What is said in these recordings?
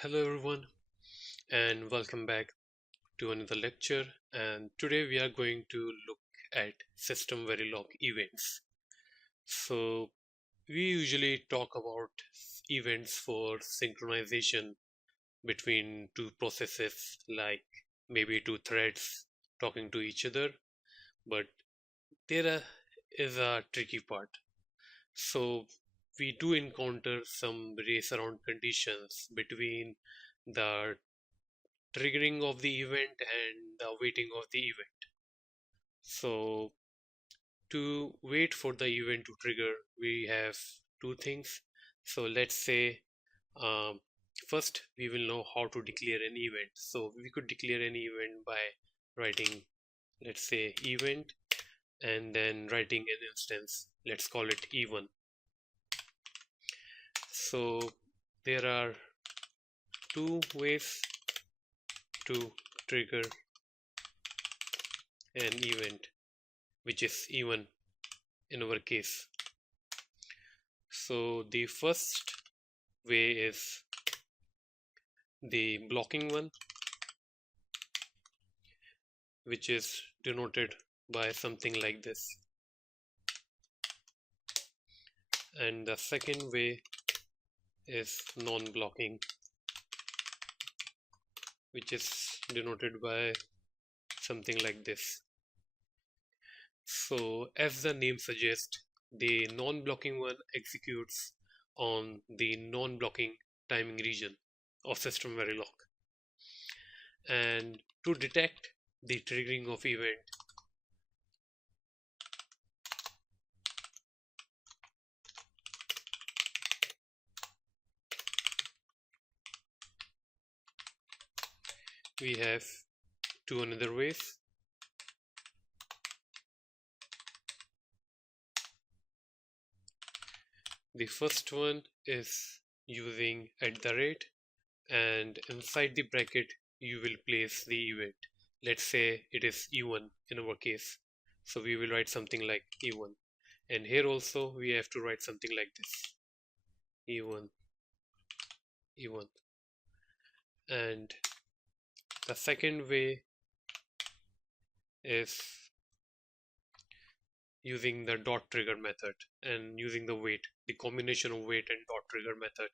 Hello everyone and welcome back to another lecture, and today we are going to look at SystemVerilog events. So we usually talk about events for synchronization between two processes, like maybe two threads talking to each other, but is a tricky part. So we do encounter some race around conditions between the triggering of the event and the waiting of the event. So to wait for the event to trigger, we have two things. So let's say um, first we will know how to declare an event. So we could declare an event by writing, let's say, event, and then writing an instance. Let's call it E1. So there are two ways to trigger an event, which is E1 in our case. So the first way is the blocking one, which is denoted by something like this. And the second way is non-blocking, which is denoted by something like this. So as the name suggests, the non-blocking one executes on the non-blocking timing region of SystemVerilog. And to detect the triggering of event, we have two another ways. The first one is using @ and inside the bracket you will place the event. Let's say it is E1 in our case. So we will write something like E1. And here also we have to write something like this. E1, E1. And the second way is using the dot trigger method and using the wait, the combination of wait and dot trigger method.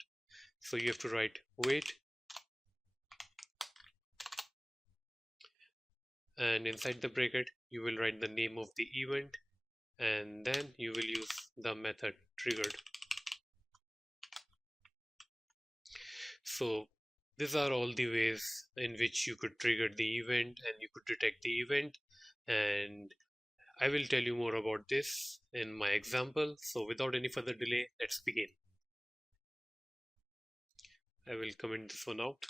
So you have to write wait, and inside the bracket you will write the name of the event, and then you will use the method triggered. So these are all the ways in which you could trigger the event and you could detect the event, and I will tell you more about this in my example. So without any further delay, let's begin. I will comment this one out.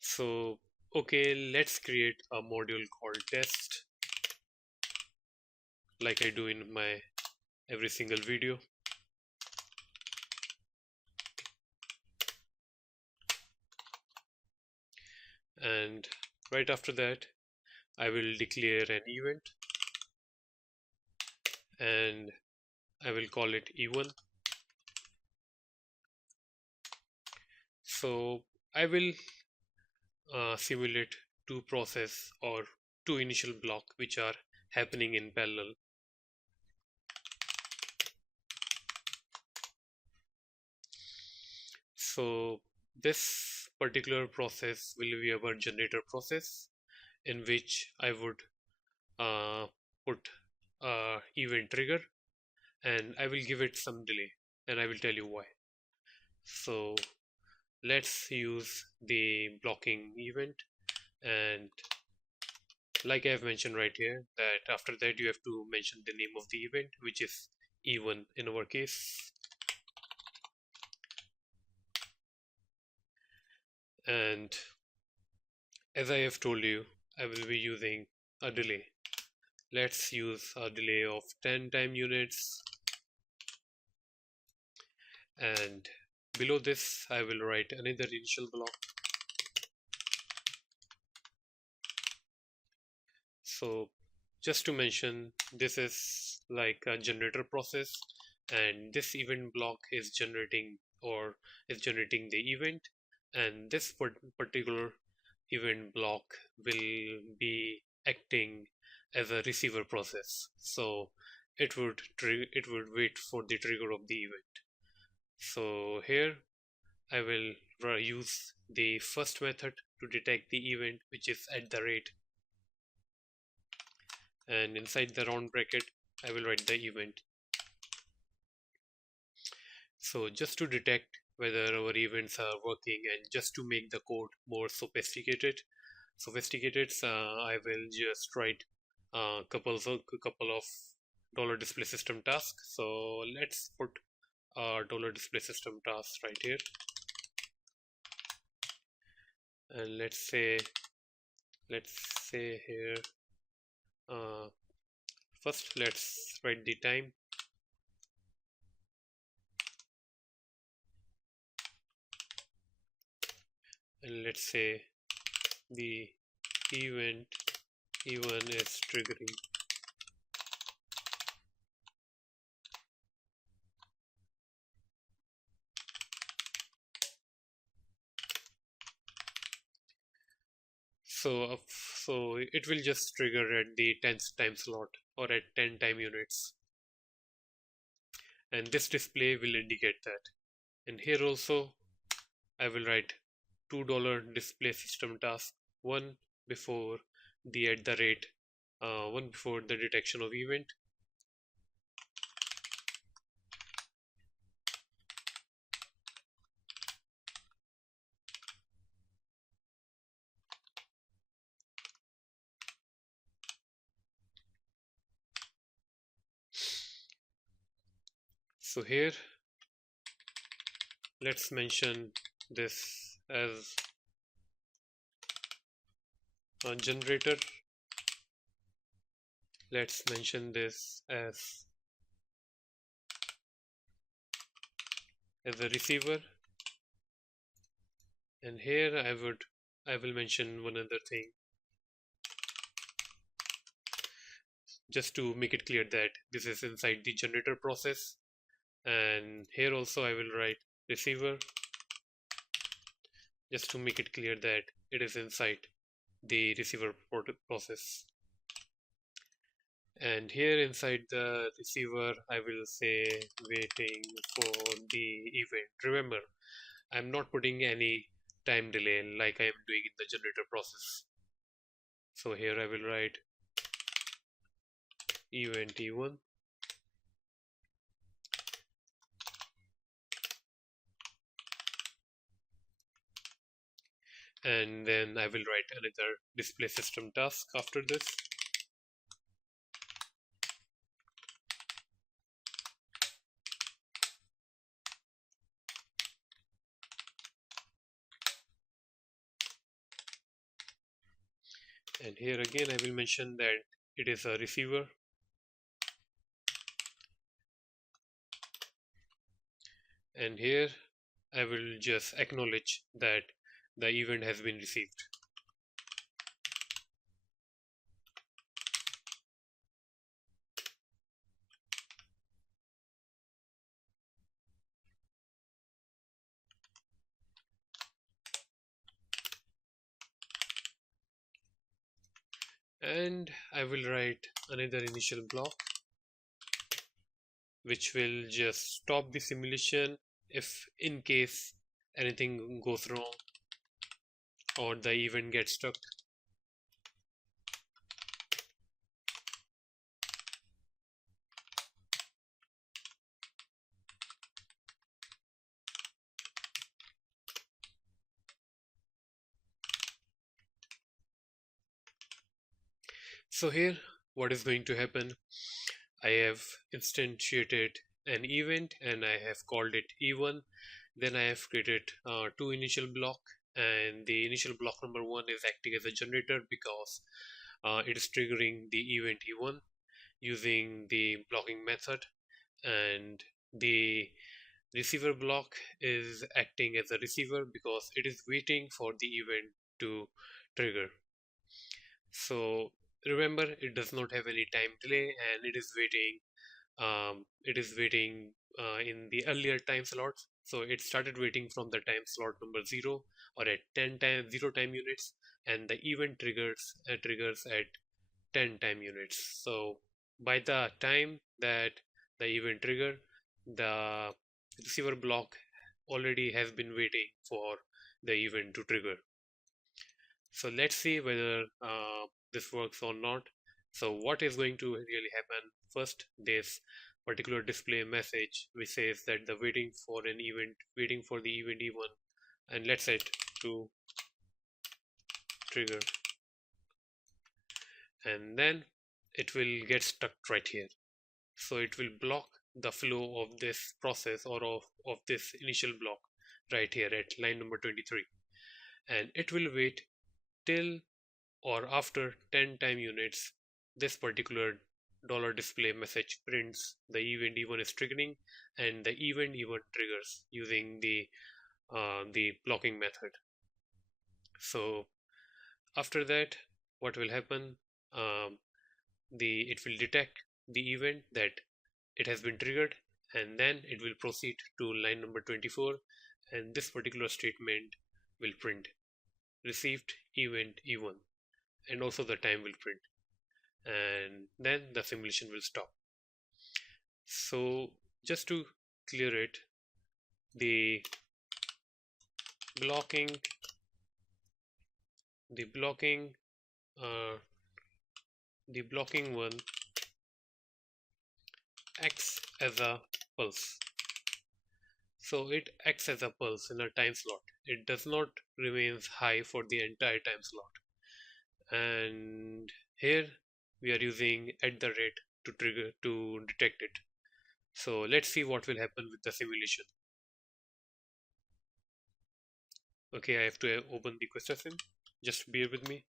So okay, let's create a module called test, like I do in my every single video. And right after that, I will declare an event and I will call it E1. So I will simulate two process or two initial block which are happening in parallel. So this particular process will be our generator process, in which I would uh, put event trigger, and I will give it some delay, and I will tell you why. So let's use the blocking event, and like I have mentioned right here, that after that you have to mention the name of the event, which is E1 in our case. And as I have told you, I will be using a delay. Let's use a delay of 10 time units, and below this I will write another initial block. So just to mention, this is like a generator process, and this event block is generating the event, and this particular event block will be acting as a receiver process. So it would wait for the trigger of the event. So here I will use the first method to detect the event, which is at the rate, and inside the round bracket I will write the event. So just to detect whether our events are working and just to make the code more sophisticated, I will just write a couple of dollar display system tasks. So let's put dollar display system task right here, and let's say here, uh, first let's write the time, and let's say the event E1 is triggering. So it will just trigger at the 10th time slot or at 10 time units, and this display will indicate that. And here also I will write $2 display system task, one before the at the rate, one before the detection of event. So here let's mention this as a generator. Let's mention this as a receiver, and here I will mention one other thing just to make it clear that this is inside the generator process. And here also I will write receiver just to make it clear that it is inside the receiver process. And here inside the receiver I will say waiting for the event. Remember, I'm not putting any time delay like I am doing in the generator process. So here I will write event E1, and then I will write another display system task after this. And here again I will mention that it is a receiver, and here I will just acknowledge that the event has been received. And I will write another initial block which will just stop the simulation if in case anything goes wrong or the event gets stuck. So here what is going to happen, I have instantiated an event and I have called it E1. Then I have created two initial block, and the initial block number one is acting as a generator because it is triggering the event E1 using the blocking method, and the receiver block is acting as a receiver because it is waiting for the event to trigger. So remember, it does not have any time delay and it is waiting in the earlier time slots. So it started waiting from the time slot number 0 or at 10 time 0 time units, and the event triggers at 10 time units. So by the time that the event trigger, the receiver block already has been waiting for the event to trigger. So let's see whether this works or not. So what is going to really happen? First, this particular display message which says that the waiting for the event E1, and let's set to trigger, and then it will get stuck right here. So it will block the flow of this process or of this initial block right here at line number 23, and it will wait till or after 10 time units. This particular dollar display message prints the event E1 is triggering, and the event E1 triggers using the blocking method. So after that, what will happen? Um, the It will detect the event that it has been triggered, and then it will proceed to line number 24, and this particular statement will print received event E1, and also the time will print, and then the simulation will stop. So just to clear it, the blocking the blocking uh, the blocking one acts as a pulse. So it acts as a pulse in a time slot. It does not remains high for the entire time slot. And here we are using at the rate to detect it. So let's see what will happen with the simulation. Okay, I have to open the Questasim. Just bear with me.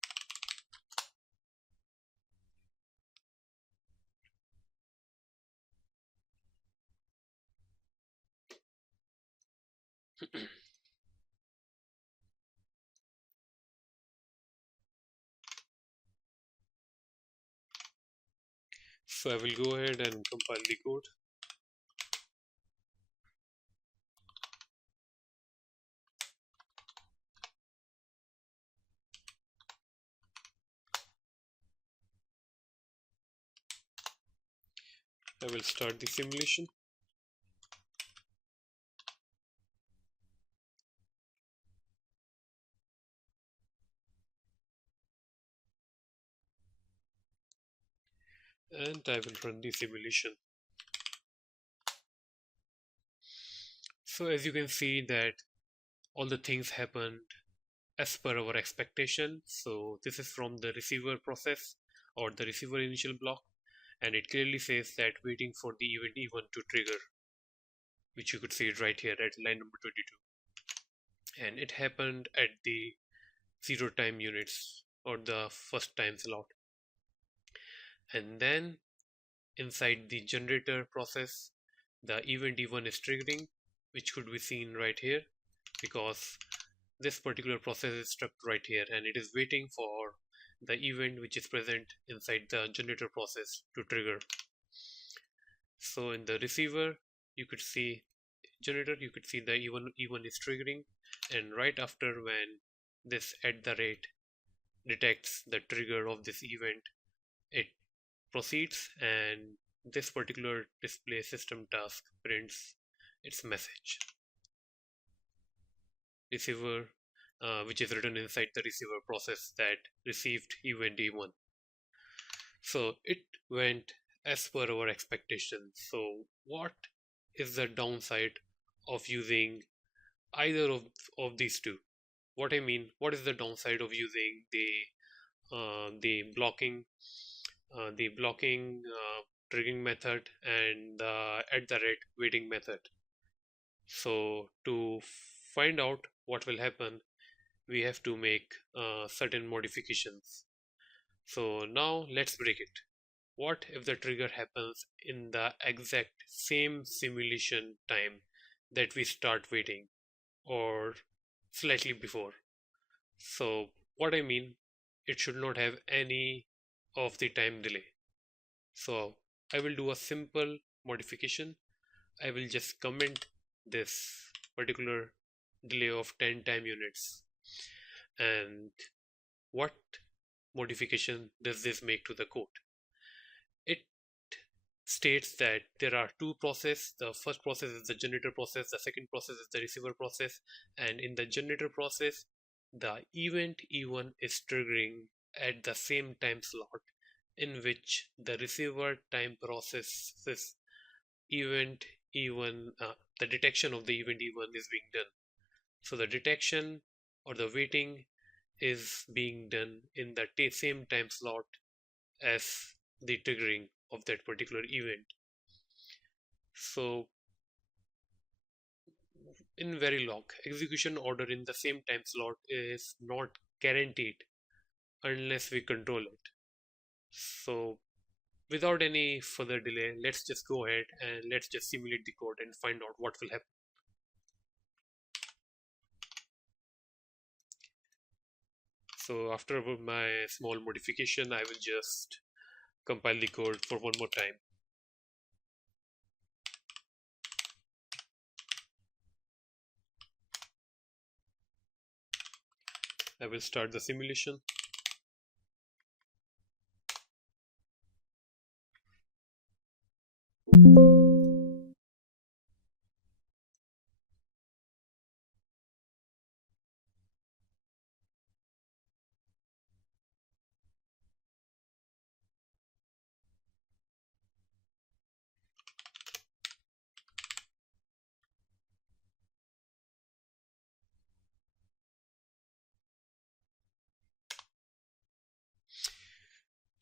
So I will go ahead and compile the code. I will start the simulation. And I will run the simulation. So as you can see that all the things happened as per our expectation. So this is from the receiver process or the receiver initial block, and it clearly says that waiting for the event E1 to trigger, which you could see it right here at line number 22. And it happened at the 0 time units or the first time slot. And then inside the generator process, the event E1 is triggering, which could be seen right here, because this particular process is stuck right here and it is waiting for the event which is present inside the generator process to trigger. So in the receiver, you could see generator, you could see the E1 is triggering, and right after when this at the rate detects the trigger of this event, it proceeds, and this particular display system task prints its message. Receiver, which is written inside the receiver process that received event E1. So it went as per our expectations. So what is the downside of using either of these two? What I mean, what is the downside of using the blocking triggering method and the at the rate waiting method? So to find out what will happen, we have to make certain modifications. So now let's break it. What if the trigger happens in the exact same simulation time that we start waiting, or slightly before? So what I mean, it should not have any of the time delay. So I will do a simple modification. I will just comment this particular delay of 10 time units. And what modification does this make to the code? It states that there are two processes. The first process is the generator process, the second process is the receiver process, and in the generator process, the event E1 is triggering at the same time slot in which the receiver time processes event E1, the detection of the event E1 is being done. So the detection or the waiting is being done in the same time slot as the triggering of that particular event. So in Verilog, execution order in the same time slot is not guaranteed unless we control it. So without any further delay, let's just go ahead and let's just simulate the code and find out what will happen. So after my small modification, I will just compile the code for one more time. I will start the simulation.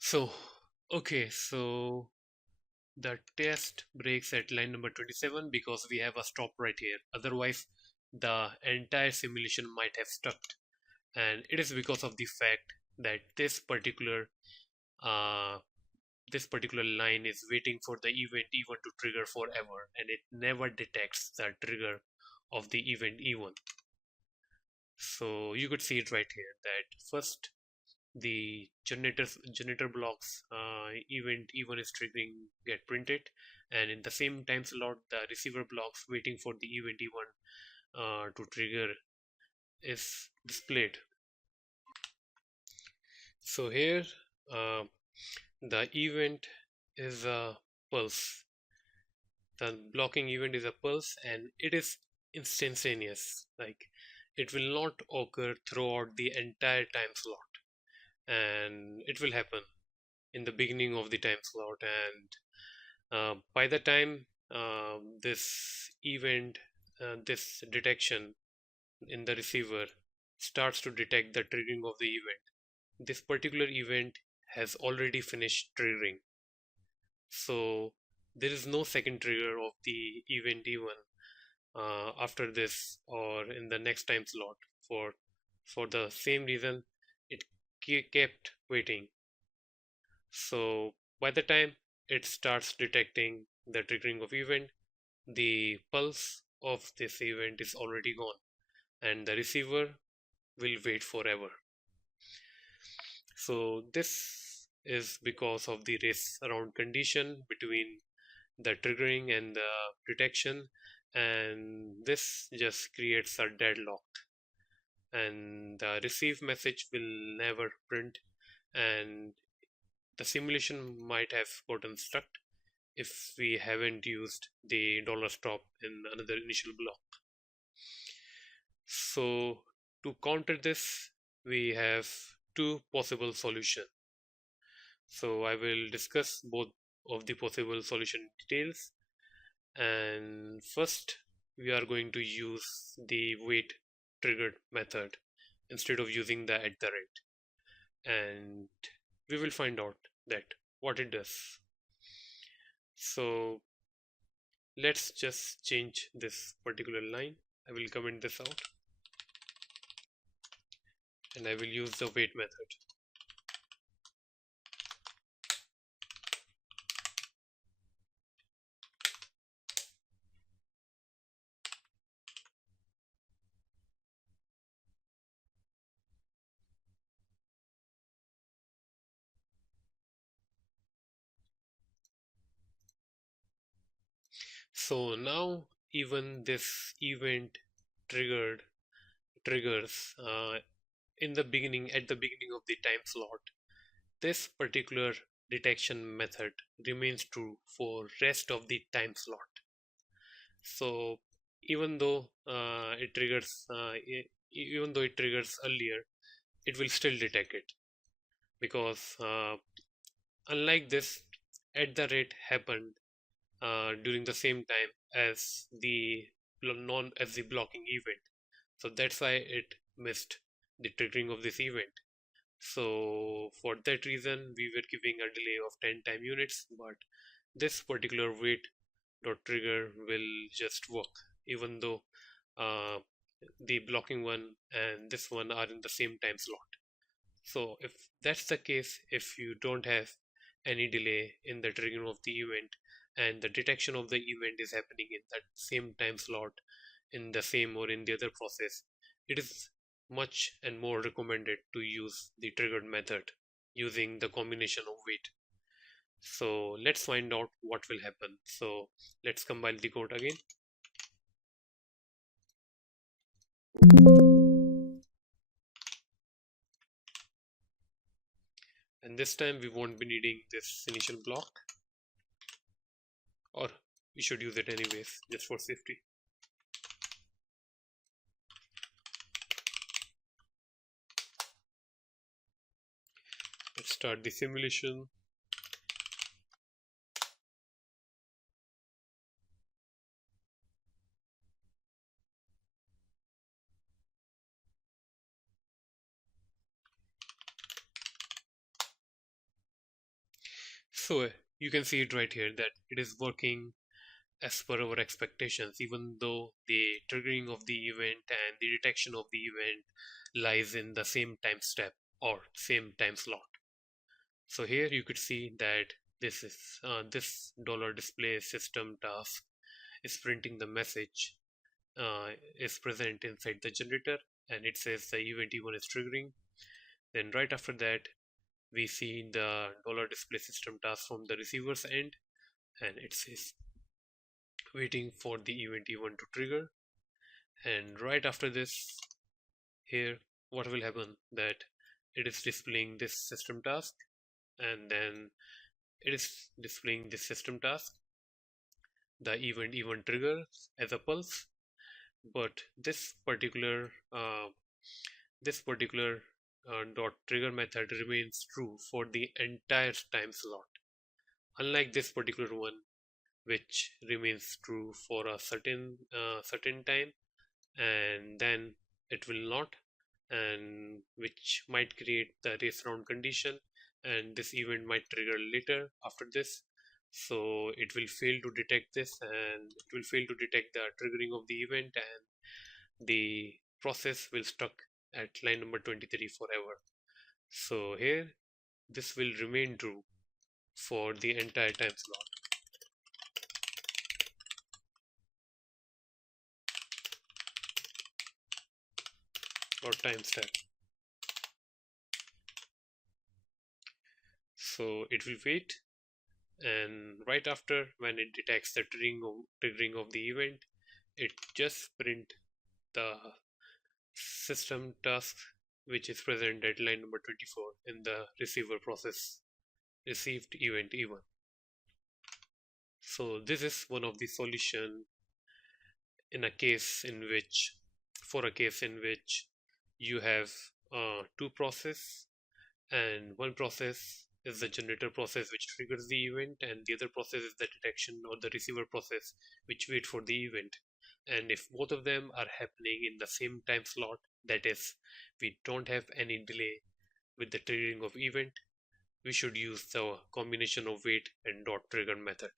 So, okay, so the test breaks at line number 27 because we have a stop right here. Otherwise, the entire simulation might have stuck. And it is because of the fact that uh, this particular line is waiting for the event E1 to trigger forever, and it never detects the trigger of the event E1. So you could see it right here that first the generator blocks event E1 is triggering get printed, and in the same time slot the receiver blocks waiting for the event E1 to trigger is displayed. So here uh, the event is a pulse. The blocking event is a pulse and it is instantaneous. Like it will not occur throughout the entire time slot, and it will happen in the beginning of the time slot, and by the time this event, this detection in the receiver starts to detect the triggering of the event, this particular event has already finished triggering. So there is no second trigger of the event even after this or in the next time slot. For the same reason, it kept waiting. So by the time it starts detecting the triggering of event, the pulse of this event is already gone, and the receiver will wait forever. So this is because of the race around condition between the triggering and the detection, and this just creates a deadlock, and the receive message will never print, and the simulation might have gotten stuck if we haven't used the dollar stop in another initial block. So to counter this, we have two possible solutions. So I will discuss both of the possible solution details. And first, we are going to use the wait triggered method instead of using the at the rate. And we will find out that what it does. So let's just change this particular line. I will comment this out and I will use the wait method. So now even this event triggered triggers in the beginning at the beginning of the time slot. This particular detection method remains true for rest of the time slot. So even though even though it triggers earlier, it will still detect it because unlike this, at the rate happened during the same time as the non as the blocking event. So that's why it missed the triggering of this event. So for that reason, we were giving a delay of 10 time units, but this particular wait dot trigger will just work, even though uh, the blocking one and this one are in the same time slot. So if that's the case, if you don't have any delay in the triggering of the event and the detection of the event is happening in that same time slot in the same or in the other process, it is much and more recommended to use the triggered method using the combination of wait. So let's find out what will happen. So let's compile the code again. And this time we won't be needing this initial block, or we should use it anyways, just for safety. Let's start the simulation. So you can see it right here that it is working as per our expectations, even though the triggering of the event and the detection of the event lies in the same time step or same time slot. So here you could see that this dollar display system task is printing the message is present inside the generator, and it says the event E1 is triggering. Then right after that, we see the dollar display system task from the receiver's end, and it says waiting for the event E1 to trigger. And right after this, here what will happen that it is displaying this system task, and then it is displaying this system task, the event E1 triggers as a pulse. But this particular dot trigger method remains true for the entire time slot, unlike this particular one, which remains true for a certain time, and then it will not, and which might create the race round condition, and this event might trigger later after this. So it will fail to detect this, and it will fail to detect the triggering of the event, and the process will stuck at line number 23 forever. So here this will remain true for the entire time slot or time step. So it will wait, and right after, when it detects the triggering of the event, it just print the system task which is present at line number 24 in the receiver process received event E1. So this is one of the solution in a case in which for a case in which you have two process, and one process is the generator process which triggers the event, and the other process is the detection or the receiver process which wait for the event. And if both of them are happening in the same time slot, that is, we don't have any delay with the triggering of event, we should use the combination of wait and dot trigger method.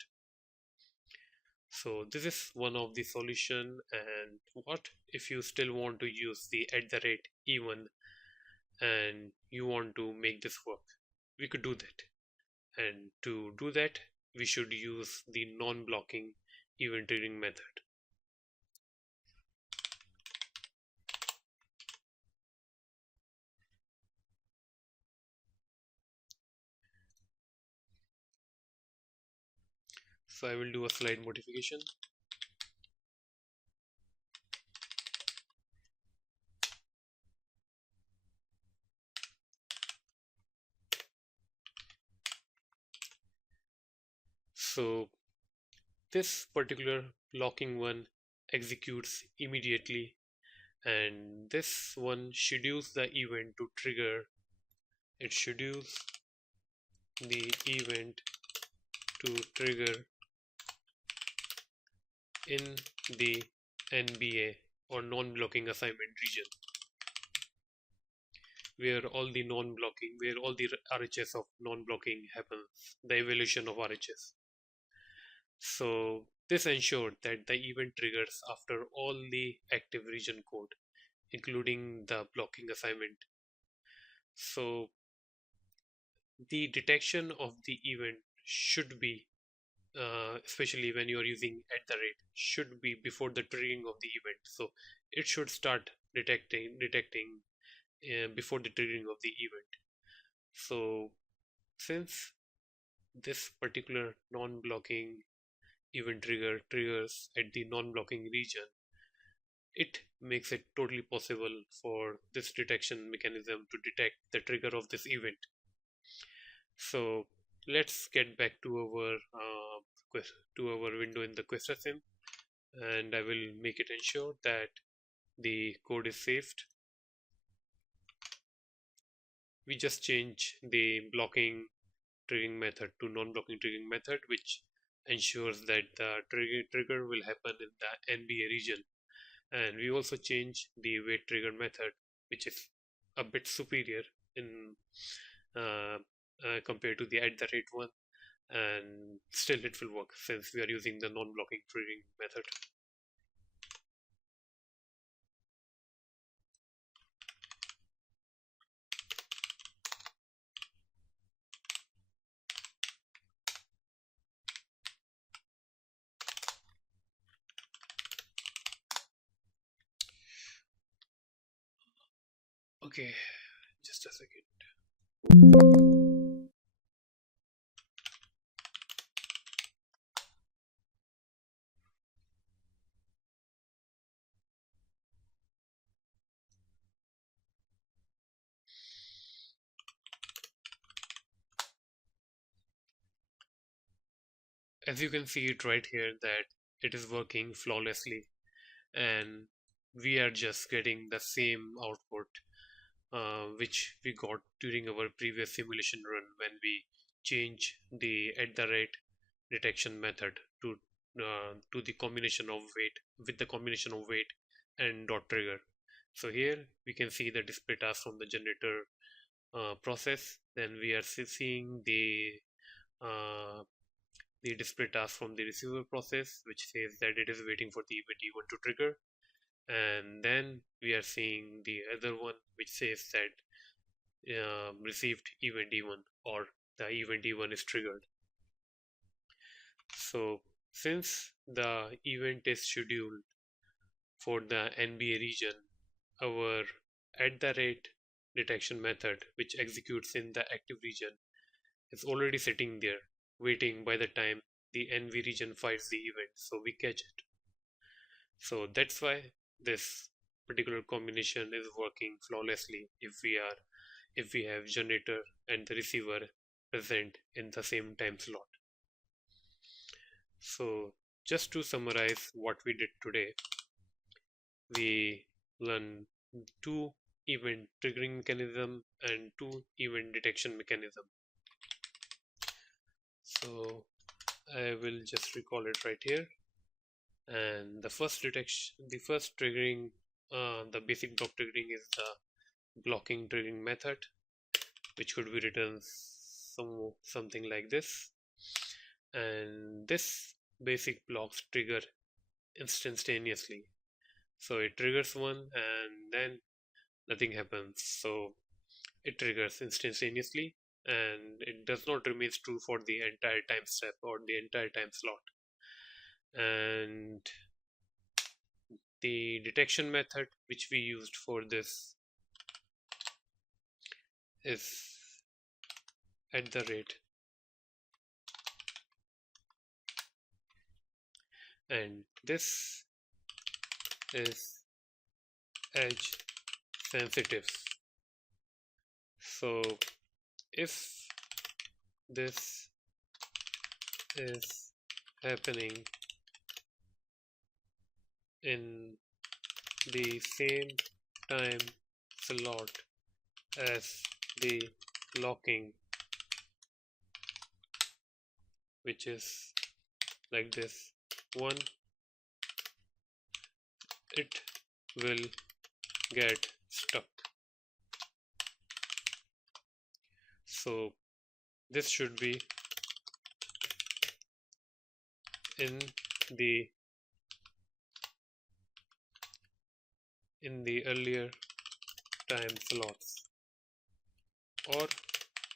So this is one of the solution. And what if you still want to use the at the rate even and you want to make this work? We could do that. And to do that, we should use the non-blocking event triggering method. So I will do a slide modification. So this particular blocking one executes immediately, and this one schedules the event to trigger. It schedules the event to trigger in the NBA or non-blocking assignment region, where all the RHS of non-blocking happens, the evaluation of RHS. So this ensured that the event triggers after all the active region code, including the blocking assignment. So the detection of the event should be, especially when you are using at the rate, should be before the triggering of the event. So it should start detecting before the triggering of the event. So since this particular non-blocking event triggers at the non-blocking region, it makes it totally possible for this detection mechanism to detect the trigger of this event. So let's get back to our window in the Questasim, and I will make it ensure that the code is saved. We just change the blocking triggering method to non-blocking triggering method, which ensures that the trigger will happen in the NBA region. And we also change the wait trigger method, which is a bit superior in uh, compared to the at the rate one, and still it will work since we are using the non-blocking triggering method. Okay, just a second. As you can see it right here that it is working flawlessly, and we are just getting the same output which we got during our previous simulation run when we change the at the rate detection method to the combination of wait with the combination of wait and dot trigger. So here we can see the display task from the generator process. Then we are seeing uh, the display task from the receiver process, which says that it is waiting for the event E1 to trigger. And then we are seeing the other one, which says that received event E1 or the event E1 is triggered. So since the event is scheduled for the NBA region, our at the rate detection method, which executes in the active region, is already sitting there waiting by the time the NV region fires the event, so we catch it. So that's why this particular combination is working flawlessly if we have generator and the receiver present in the same time slot. So just to summarize what we did today, we learned two event triggering mechanism and two event detection mechanism. So I will just recall it right here. And the first triggering, the basic block triggering is the blocking triggering method, which could be written something like this. And this basic blocks trigger instantaneously. So it triggers one and then nothing happens. So it triggers instantaneously and it does not remain true for the entire time step or the entire time slot. And the detection method which we used for this is at the rate and this is edge sensitive. So if this is happening in the same time slot as the locking, which is like this one, it will get stuck. So this should be in the earlier time slots, or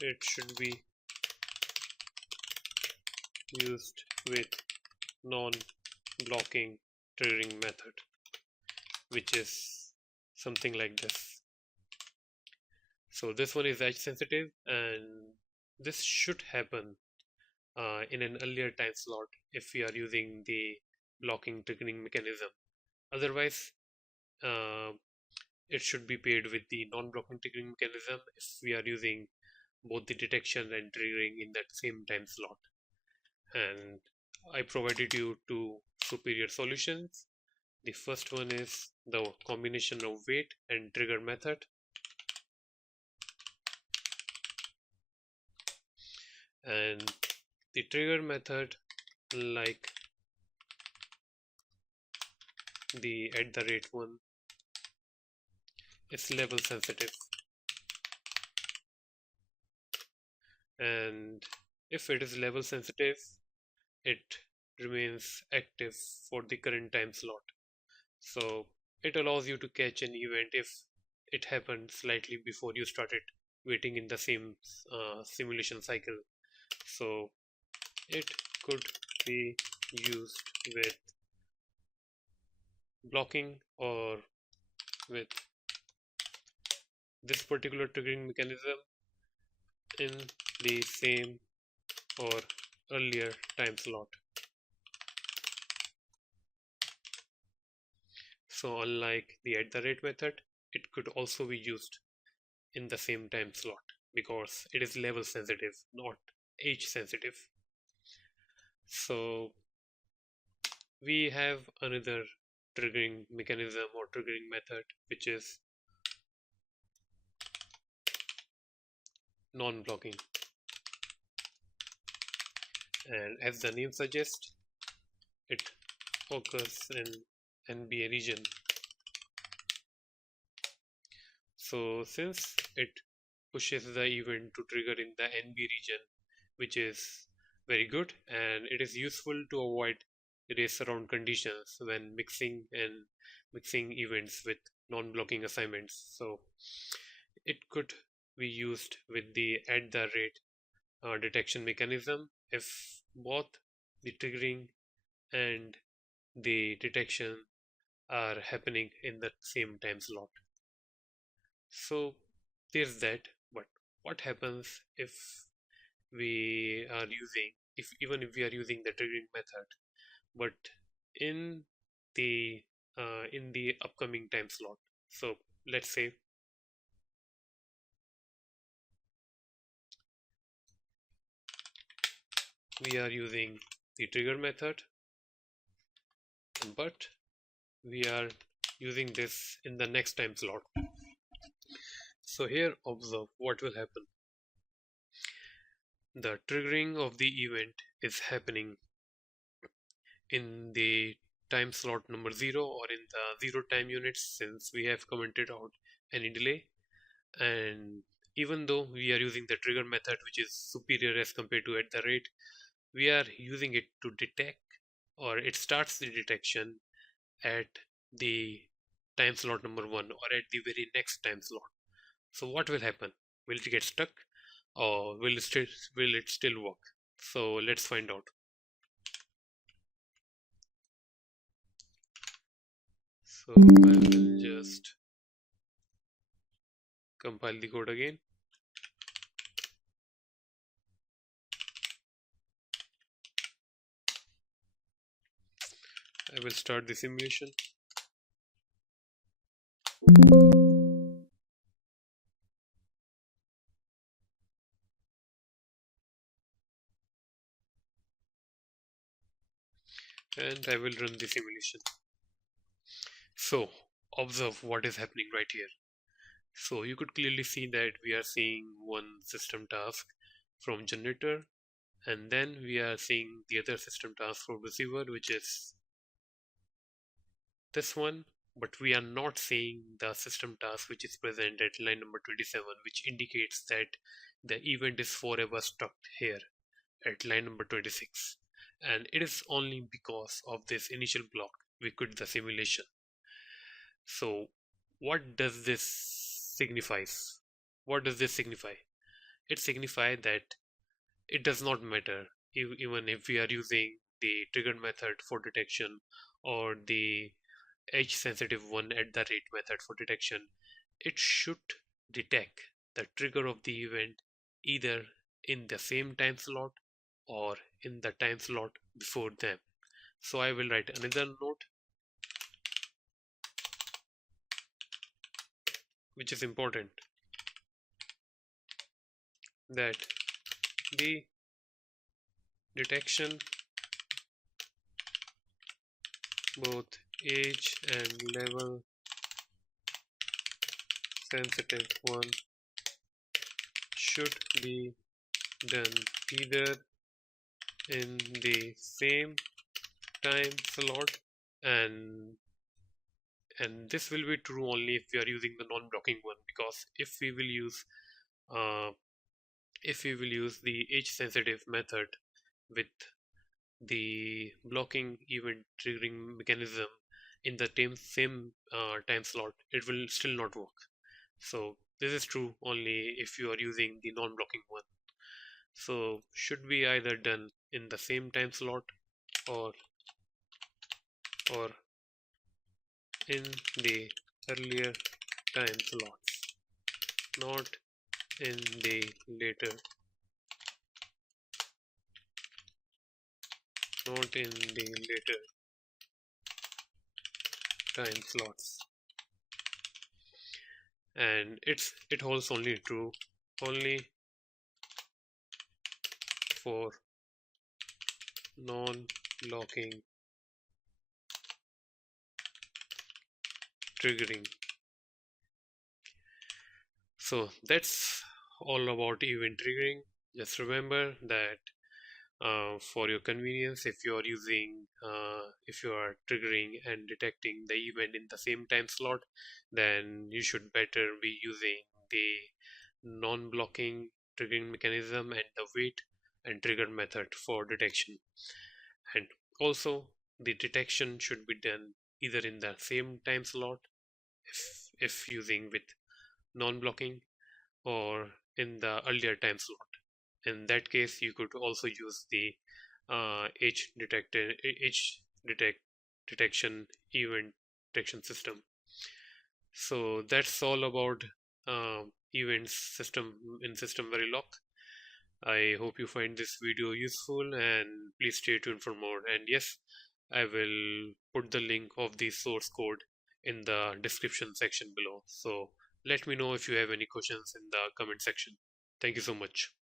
it should be used with non-blocking triggering method, which is something like this. So this one is edge sensitive, and this should happen in an earlier time slot if we are using the blocking triggering mechanism. Otherwise, uh, it should be paired with the non-blocking triggering mechanism if we are using both the detection and triggering in that same time slot. And I provided you two superior solutions. The first one is the combination of wait and trigger method, and the trigger method, like the @one, is level sensitive, and if it is level sensitive, it remains active for the current time slot. So it allows you to catch an event if it happened slightly before you started waiting in the same simulation cycle. So it could be used with blocking or with this particular triggering mechanism in the same or earlier time slot. So unlike the method, it could also be used in the same time slot because it is level sensitive, not age sensitive. So we have another triggering mechanism or triggering method, which is non-blocking. And as the name suggests, it occurs in NBA region. So since it pushes the event to trigger in the NB region, which is very good, and it is useful to avoid race around conditions when mixing events with non-blocking assignments. So it could be used with the detection mechanism if both the triggering and the detection are happening in the same time slot. So there's that. But what happens if we are using, if even if we are using the triggering method, but in the upcoming time slot? So let's say we are using the trigger method, but we are using this in the next time slot. So here observe what will happen. The triggering of the event is happening in the time slot number 0 or in the 0 time units, since we have commented out any delay. And even though we are using the trigger method, which is superior as compared to we are using it to detect, or it starts the detection at the time slot number 1 or at the very next time slot. So what will happen? Will it get stuck, or will it still work? So let's find out. So I will just compile the code again. I will start the simulation. And I will run the simulation. So observe what is happening right here. So you could clearly see that we are seeing one system task from generator, and then we are seeing the other system task from receiver, which is this one, but we are not seeing the system task which is present at line number 27, which indicates that the event is forever stuck here at line number 26. And it is only because of this initial block we quit the simulation. So what does this signifies? What does this signify? It signifies that it does not matter even if we are using the trigger method for detection or the edge sensitive one at the rate method for detection, it should detect the trigger of the event either in the same time slot or in the time slot before them. So I will write another note which is important, that the detection, both age and level sensitive one, should be done either in the same time slot, and this will be true only if we are using the non-blocking one, because uh, if we will use the age sensitive method with the blocking event triggering mechanism in the same time slot, it will still not work. So this is true only if you are using the non-blocking one. So should be either done in the same time slot or or in the earlier time slots, not in the later, not in the later time slots. And it holds only true only for non-blocking triggering. So that's all about event triggering. Just remember that for your convenience, if you are triggering and detecting the event in the same time slot, then you should better be using the non-blocking triggering mechanism and the wait and trigger method for detection. And also, the detection should be done either in the same time slot if using with non-blocking, or in the earlier time slot. In that case, you could also use the edge detection event detection system. So that's all about events system in SystemVerilog. I hope you find this video useful, and please stay tuned for more. And yes, I will put the link of the source code in the description section below. So let me know if you have any questions in the comment section. Thank you so much.